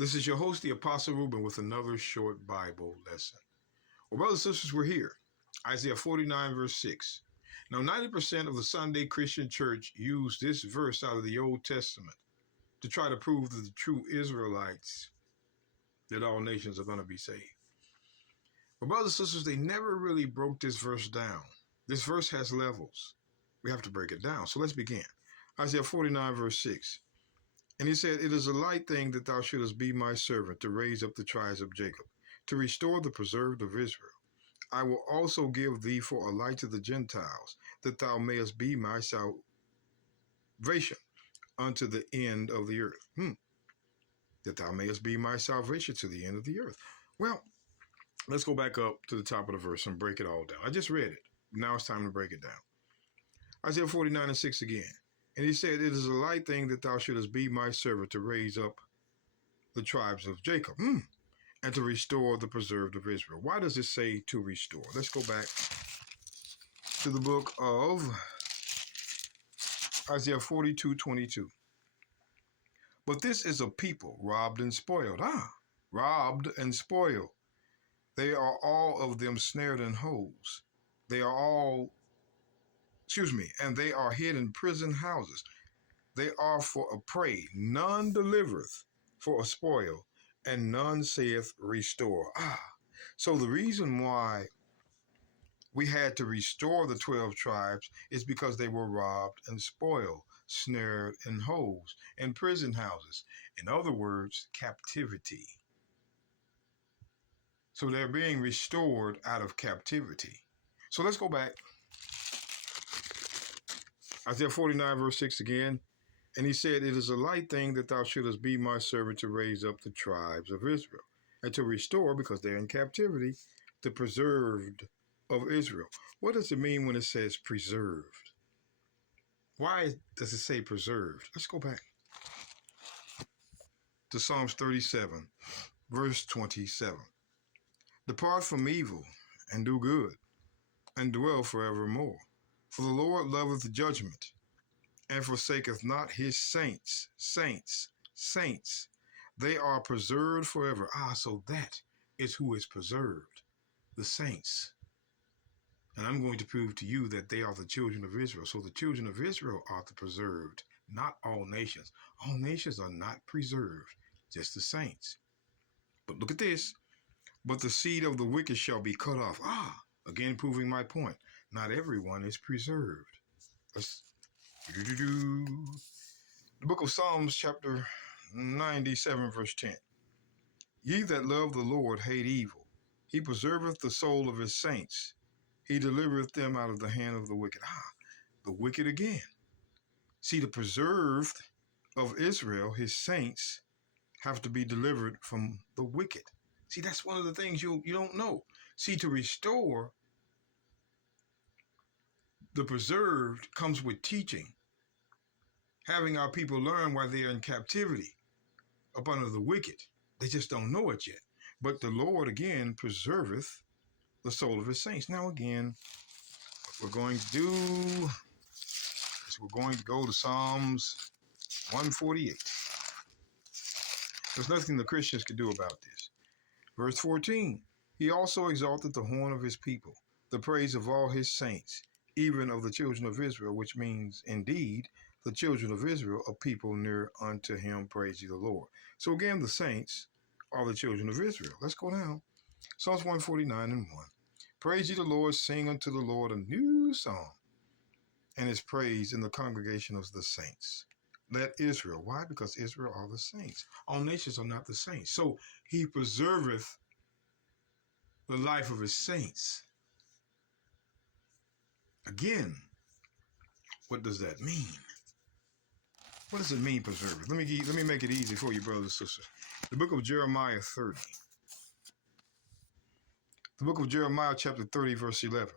This is your host, the Apostle Reuben, with another short Bible lesson. Well, brothers and sisters, we're here. Isaiah 49, verse 6. Now, 90% of the Sunday Christian church use this verse out of the Old Testament to try to prove to the true Israelites that all nations are going to be saved. But brothers and sisters, they never really broke this verse down. This verse has levels. We have to break it down. So let's begin. Isaiah 49, verse 6. And he said, "It is a light thing that thou shouldest be my servant, to raise up the tribes of Jacob, to restore the preserved of Israel. I will also give thee for a light to the Gentiles, that thou mayest be my salvation unto the end of the earth." That thou mayest be my salvation to the end of the earth. Well, let's go back up to the top of the verse and break it all down. I just read it. Now it's time to break it down. Isaiah 49 and 6 again. And he said, "It is a light thing that thou shouldest be my servant, to raise up the tribes of Jacob, and to restore the preserved of Israel." Why does it say to restore? Let's go back to the book of Isaiah 42:22. "But this is a people robbed and spoiled." Robbed and spoiled. "They are all of them snared in holes. And they are hid in prison houses. They are for a prey. None delivereth for a spoil, and none saith restore." So the reason why we had to restore the 12 tribes is because they were robbed and spoiled, snared in holes, in prison houses. In other words, captivity. So they're being restored out of captivity. So let's go back. Isaiah 49, verse 6 again. And he said, "It is a light thing that thou shouldest be my servant, to raise up the tribes of Israel, and to restore," because they're in captivity, "the preserved of Israel." What does it mean when it says preserved? Why does it say preserved? Let's go back to Psalms 37, verse 27. "Depart from evil, and do good, and dwell forevermore. For the Lord loveth judgment, and forsaketh not his saints." Saints. They are preserved forever. So that is who is preserved. The saints. And I'm going to prove to you that they are the children of Israel. So the children of Israel are the preserved, not all nations. All nations are not preserved, just the saints. But look at this. "But the seed of the wicked shall be cut off." Again, proving my point. Not everyone is preserved. The book of Psalms, chapter 97, verse 10. "Ye that love the Lord hate evil. He preserveth the soul of his saints. He delivereth them out of the hand of the wicked." The wicked again. See, the preserved of Israel, his saints, have to be delivered from the wicked. See, that's one of the things you don't know. See, to restore the preserved comes with teaching, having our people learn why they are in captivity up under the wicked. They just don't know it yet. But the Lord, again, preserveth the soul of his saints. Now, again, what we're going to do is we're going to go to Psalms 148. There's nothing the Christians can do about this. Verse 14, "He also exalted the horn of his people, the praise of all his saints, even of the children of Israel," which means, indeed, the children of Israel, a people near unto him. Praise ye the Lord. So again, the saints are the children of Israel. Let's go down. Psalms 149 and 1. "Praise ye the Lord, sing unto the Lord a new song, and his praise in the congregation of the saints. Let Israel." Why? Because Israel are the saints. All nations are not the saints. So he preserveth the life of his saints. Again, what does that mean? What does it mean, preserveth? Let me make it easy for you, brothers and sisters. The book of Jeremiah 30. The book of Jeremiah, chapter 30, verse 11.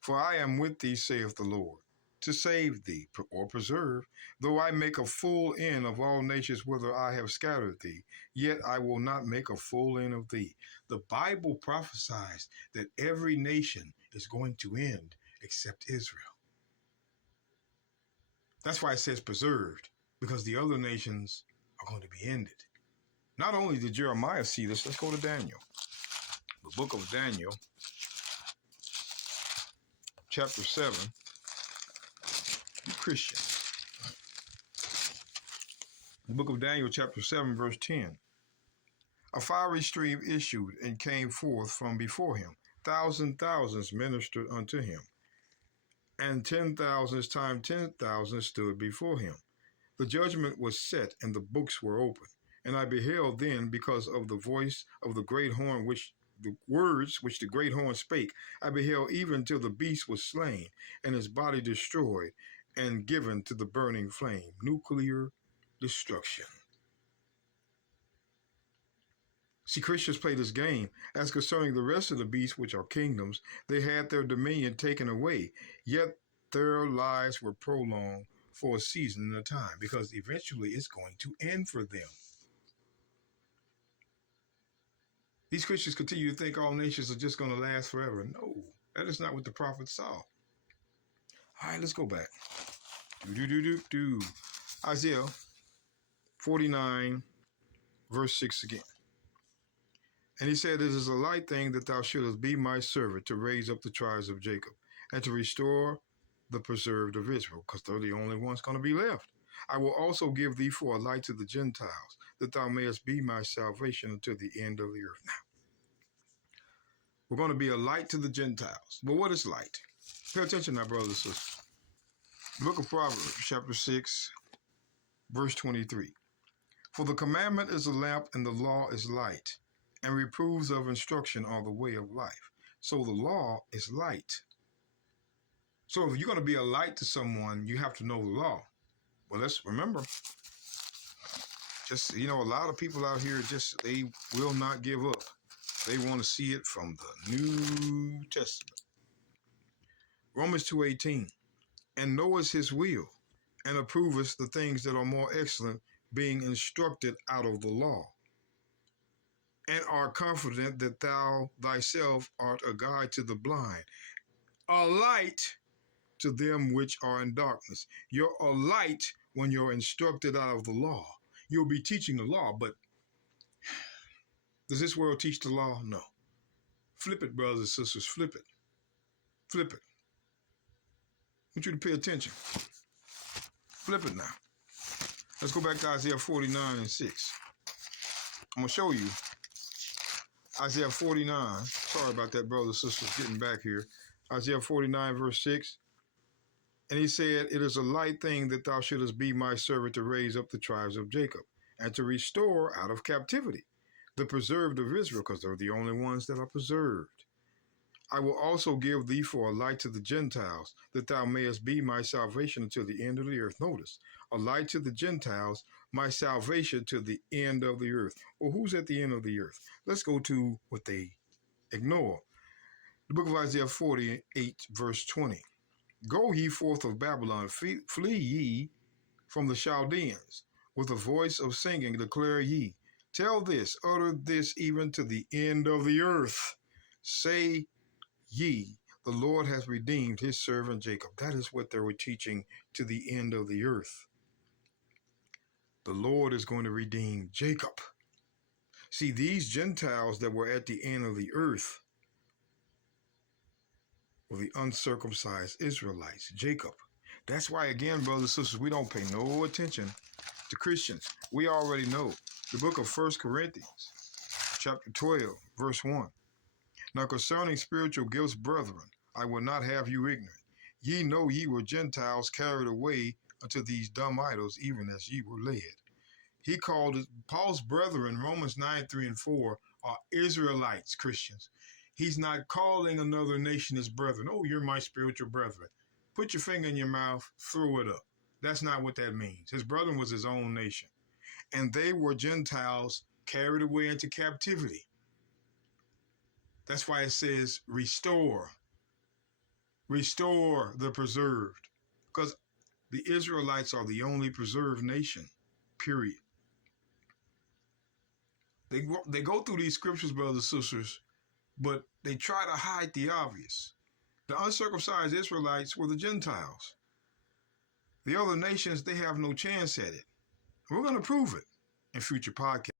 "For I am with thee, saith the Lord, to save thee," or preserve, "though I make a full end of all nations whither I have scattered thee, yet I will not make a full end of thee." The Bible prophesies that every nation is going to end except Israel. That's why it says preserved, because the other nations are going to be ended. Not only did Jeremiah see this, let's go to Daniel. The book of Daniel, chapter 7. You Christian. The book of Daniel, chapter 7, verse 10. A fiery stream issued and came forth from before him. Thousands ministered unto him, and 10,000 times 10,000 stood before him. The judgment was set, and the books were opened. And I beheld then, because of the voice of the great horn, the words which the great horn spake, I beheld even till the beast was slain, and his body destroyed, and given to the burning flame. Nuclear destruction. See, Christians play this game. As concerning the rest of the beasts, which are kingdoms, they had their dominion taken away, yet their lives were prolonged for a season and a time, because eventually it's going to end for them. These Christians continue to think all nations are just going to last forever. No, that is not what the prophets saw. All right, let's go back. Isaiah 49, verse 6 again. And he said, it is a light thing that thou shouldest be my servant to raise up the tribes of Jacob and to restore the preserved of Israel, because they're the only ones going to be left. I will also give thee for a light to the Gentiles, that thou mayest be my salvation unto the end of the earth. Now, we're going to be a light to the Gentiles. But what is light? Pay attention now, brothers and sisters. The book of Proverbs, chapter 6, verse 23. For the commandment is a lamp, and the law is light, and reproofs of instruction are the way of life. So the law is light. So if you're going to be a light to someone, you have to know the law. Well, let's remember, just, a lot of people out here, they will not give up. They want to see it from the New Testament. Romans 2:18. And knowest his will, and approvest the things that are more excellent, being instructed out of the law, and are confident that thou thyself art a guide to the blind, a light to them which are in darkness. You're a light when you're instructed out of the law. You'll be teaching the law, but does this world teach the law? No. Flip it, brothers and sisters, flip it. Flip it. I want you to pay attention. Flip it now. Let's go back to Isaiah 49 and 6. I'm going to show you Isaiah 49. Sorry about that, brothers and sisters, getting back here. Isaiah 49, verse 6. And he said, it is a light thing that thou shouldest be my servant to raise up the tribes of Jacob, and to restore out of captivity the preserved of Israel, because they're the only ones that are preserved. I will also give thee for a light to the Gentiles, that thou mayest be my salvation until the end of the earth. Notice, a light to the Gentiles, my salvation to the end of the earth. Well, who's at the end of the earth? Let's go to what they ignore. The book of Isaiah 48, verse 20. Go ye forth of Babylon, flee ye from the Chaldeans. With a voice of singing declare ye, tell this, utter this even to the end of the earth. Say ye, the Lord has redeemed his servant Jacob. That is what they were teaching to the end of the earth. The Lord is going to redeem Jacob. See, these Gentiles that were at the end of the earth were the uncircumcised Israelites, Jacob. That's why, again, brothers and sisters, we don't pay no attention to Christians. We already know the book of 1 Corinthians, chapter 12, verse 1. Now concerning spiritual gifts, brethren, I will not have you ignorant. Ye know ye were Gentiles carried away unto these dumb idols, even as ye were led. He called it, Paul's brethren, Romans 9, 3 and 4, are Israelites, Christians. He's not calling another nation his brethren. Oh, you're my spiritual brethren. Put your finger in your mouth, throw it up. That's not what that means. His brethren was his own nation. And they were Gentiles carried away into captivity. That's why it says restore. Restore the preserved. Because the Israelites are the only preserved nation, period. They go through these scriptures, brothers and sisters, but they try to hide the obvious. The uncircumcised Israelites were the Gentiles. The other nations, they have no chance at it. We're going to prove it in future podcasts.